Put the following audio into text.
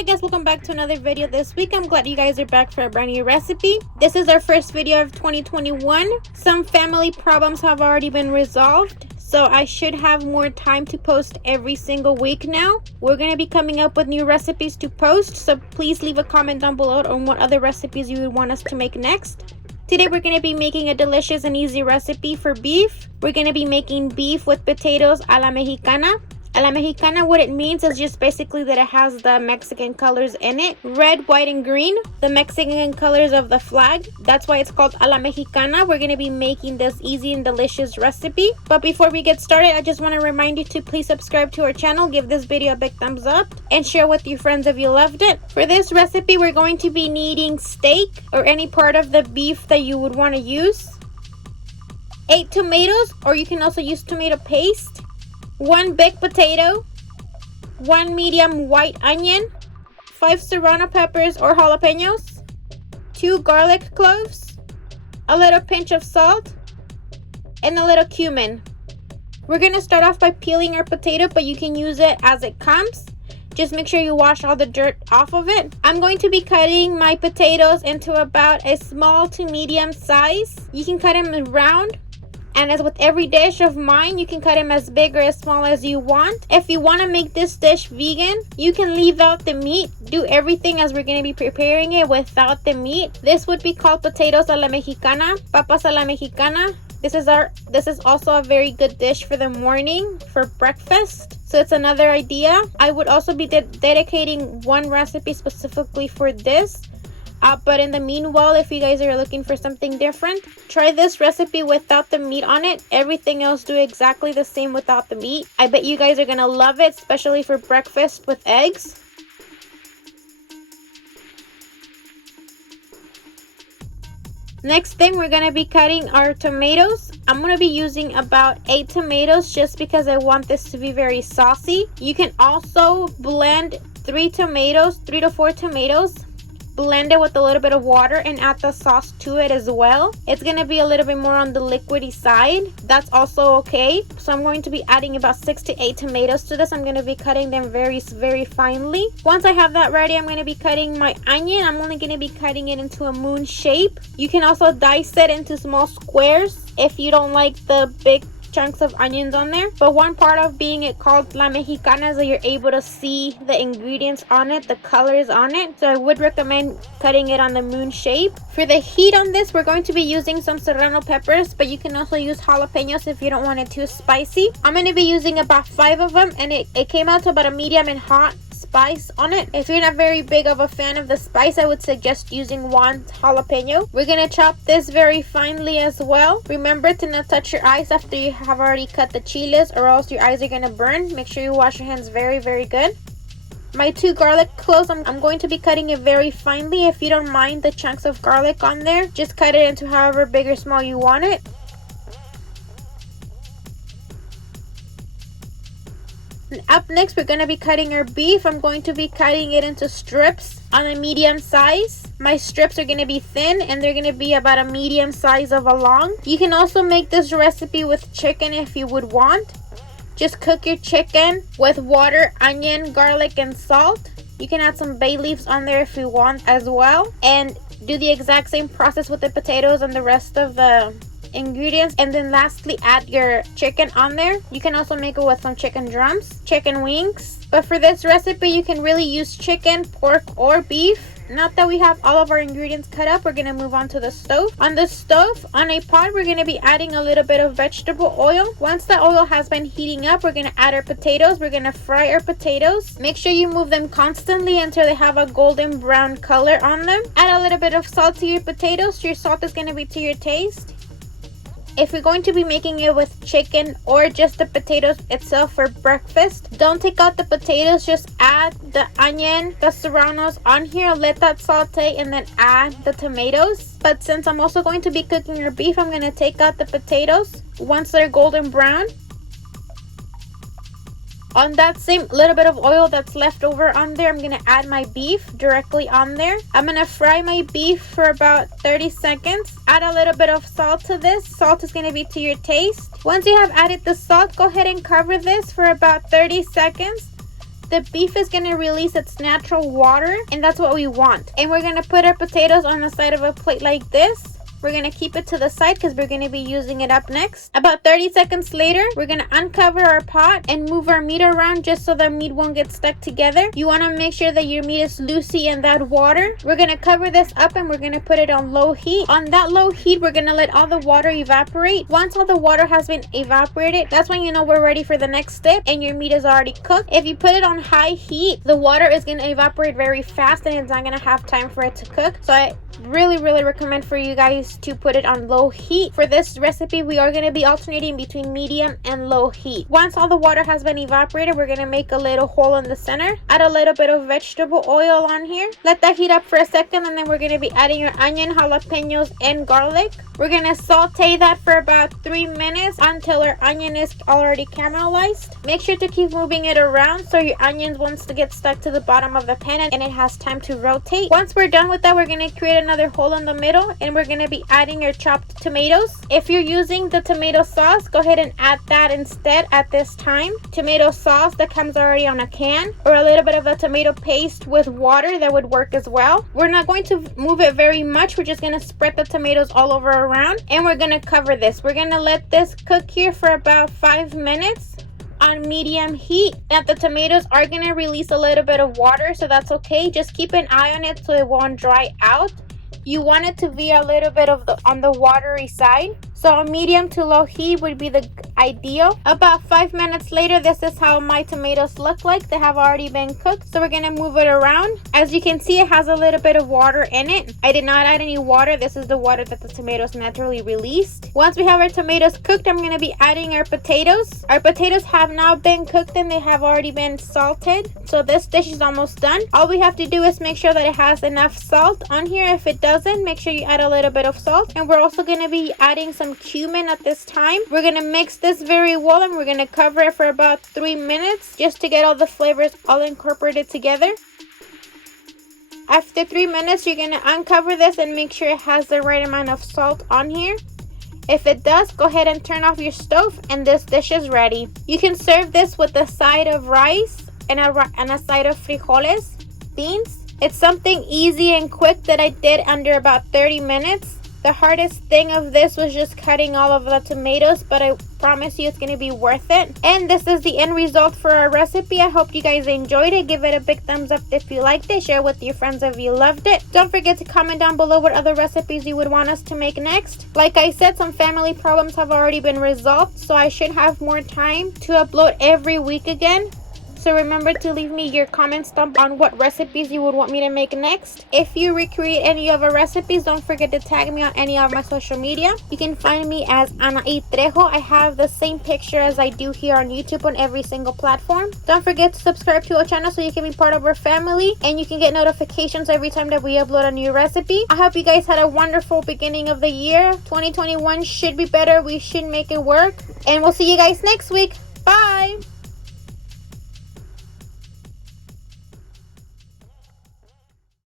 Hi guys, welcome back to another video this week. I'm glad you guys are back for a brand new recipe. This is our first video of 2021. Some family problems have already been resolved, so I should have more time to post every single week now. We're going to be coming up with new recipes to post, so please leave a comment down below on what other recipes you would want us to make next. Today we're going to be making a delicious and easy recipe for beef. We're going to be making beef with potatoes a la Mexicana. A la Mexicana, what it means is just basically that it has the Mexican colors in it. Red, white, and green. The Mexican colors of the flag. That's why it's called a la Mexicana. We're going to be making this easy and delicious recipe. But before we get started, I just want to remind you to please subscribe to our channel. Give this video a big thumbs up. And share with your friends if you loved it. For this recipe, we're going to be needing steak or any part of the beef that you would want to use. 8 tomatoes, or you can also use tomato paste. 1 big potato, 1 medium white onion, 5 serrano peppers or jalapeños, 2 garlic cloves, a little pinch of salt, and a little cumin. We're going to start off by peeling our potato, but you can use it as it comes. Just make sure you wash all the dirt off of it. I'm going to be cutting my potatoes into about a small to medium size. You can cut them round. And as with every dish of mine, you can cut them as big or as small as you want. If you want to make this dish vegan, you can leave out the meat. Do everything as we're going to be preparing it without the meat. This would be called potatoes a la Mexicana, papas a la Mexicana. This is also a very good dish for the morning, for breakfast. So it's another idea. I would also be dedicating one recipe specifically for this. But in the meanwhile, if you guys are looking for something different, try this recipe without the meat on it. Everything else do exactly the same without the meat. I bet you guys are gonna love it, especially for breakfast with eggs. Next thing, we're gonna be cutting our tomatoes. I'm gonna be using about 8 tomatoes just because I want this to be very saucy. You can also blend 3 to 4 tomatoes. Blend it with a little bit of water and add the sauce to it as well. It's going to be a little bit more on the liquidy side. That's also okay. So I'm going to be adding about 6 to 8 tomatoes to this. I'm going to be cutting them very finely. Once I have that ready, I'm going to be cutting my onion. I'm only going to be cutting it into a moon shape. You can also dice it into small squares if you don't like the big chunks of onions on there. But one part of being it called la Mexicana is that you're able to see the ingredients on it, the colors on it. So I would recommend cutting it on the moon shape. For the heat on this, we're going to be using some serrano peppers, but you can also use jalapeños if you don't want it too spicy. I'm going to be using about 5 of them, and it came out to about a medium and hot spice on it. If you're not very big of a fan of the spice, I would suggest using 1 jalapeno. We're gonna chop this very finely as well. Remember to not touch your eyes after you have already cut the chiles, or else your eyes are gonna burn. Make sure you wash your hands very good. My 2 garlic cloves, I'm going to be cutting it very finely. If you don't mind the chunks of garlic on there, just cut it into however big or small you want it. Up next, we're going to be cutting our beef. I'm going to be cutting it into strips on a medium size. My strips are going to be thin, and they're going to be about a medium size of a long. You can also make this recipe with chicken if you would want. Just cook your chicken with water, onion, garlic, and salt. You can add some bay leaves on there if you want as well. And do the exact same process with the potatoes and the rest of the ingredients. And then lastly, add your chicken on there. You can also make it with some chicken drums, chicken wings. But for this recipe, you can really use chicken, pork, or beef. Now that we have all of our ingredients cut up, we're going to move on to the stove. On the stove, on a pot, we're going to be adding a little bit of vegetable oil. Once the oil has been heating up, we're going to add our potatoes. We're going to fry our potatoes. Make sure you move them constantly until they have a golden brown color on them. Add a little bit of salt to your potatoes. Your salt is going to be to your taste. If you're going to be making it with chicken or just the potatoes itself for breakfast, don't take out the potatoes. Just add the onion, the serranos on here, let that saute, and then add the tomatoes. But since I'm also going to be cooking your beef, I'm going to take out the potatoes once they're golden brown. On that same little bit of oil that's left over on there, I'm going to add my beef directly on there. I'm going to fry my beef for about 30 seconds. Add a little bit of salt to this. Salt is going to be to your taste. Once you have added the salt, go ahead and cover this for about 30 seconds. The beef is going to release its natural water, and that's what we want. And we're going to put our potatoes on the side of a plate like this. We're going to keep it to the side because we're going to be using it up next. About 30 seconds later, we're going to uncover our pot and move our meat around just so the meat won't get stuck together. You want to make sure that your meat is loosey in that water. We're going to cover this up and we're going to put it on low heat. On that low heat, we're going to let all the water evaporate. Once all the water has been evaporated, that's when you know we're ready for the next step and your meat is already cooked. If you put it on high heat, the water is going to evaporate very fast and it's not going to have time for it to cook. So I really recommend for you guys to put it on low heat. For this recipe, we are going to be alternating between medium and low heat. Once all the water has been evaporated, we're going to make a little hole in the center. Add a little bit of vegetable oil on here. Let that heat up for a second, and then we're going to be adding your onion, jalapeños, and garlic. We're going to saute that for about 3 minutes until our onion is already caramelized. Make sure to keep moving it around so your onions won't get stuck to the bottom of the pan and it has time to rotate. Once we're done with that, we're going to create another hole in the middle and we're going to be adding your chopped tomatoes. If you're using the tomato sauce, go ahead and add that instead at this time. Tomato sauce that comes already on a can, or a little bit of a tomato paste with water, that would work as well. We're not going to move it very much. We're just going to spread the tomatoes all over around and we're going to cover this. We're going to let this cook here for about 5 minutes on medium heat. Now the tomatoes are going to release a little bit of water, so that's okay. Just keep an eye on it so it won't dry out. You want it to be a little bit on the watery side. So a medium to low heat would be the ideal. About 5 minutes later, this is how my tomatoes look like. They have already been cooked. So we're going to move it around. As you can see, it has a little bit of water in it. I did not add any water. This is the water that the tomatoes naturally released. Once we have our tomatoes cooked, I'm going to be adding our potatoes. Our potatoes have not been cooked and they have already been salted. So this dish is almost done. All we have to do is make sure that it has enough salt on here. If it doesn't, make sure you add a little bit of salt. And we're also going to be adding some cumin at this time. We're going to mix this very well and we're going to cover it for about 3 minutes just to get all the flavors all incorporated together. After 3 minutes, you're going to uncover this and make sure it has the right amount of salt on here. If it does, go ahead and turn off your stove and this dish is ready. You can serve this with a side of rice and a side of frijoles, beans. It's something easy and quick that I did under about 30 minutes. The hardest thing of this was just cutting all of the tomatoes, but I promise you it's going to be worth it. And this is the end result for our recipe. I hope you guys enjoyed it. Give it a big thumbs up if you liked it. Share with your friends if you loved it. Don't forget to comment down below what other recipes you would want us to make next. Like I said, some family problems have already been resolved, so I should have more time to upload every week again. So remember to leave me your comments down on what recipes you would want me to make next. If you recreate any of our recipes, don't forget to tag me on any of my social media. You can find me as Anahid Trejo. I have the same picture as I do here on YouTube on every single platform. Don't forget to subscribe to our channel so you can be part of our family and you can get notifications every time that we upload a new recipe. I hope you guys had a wonderful beginning of the year. 2021 should be better. We should make it work. And we'll see you guys next week. Bye!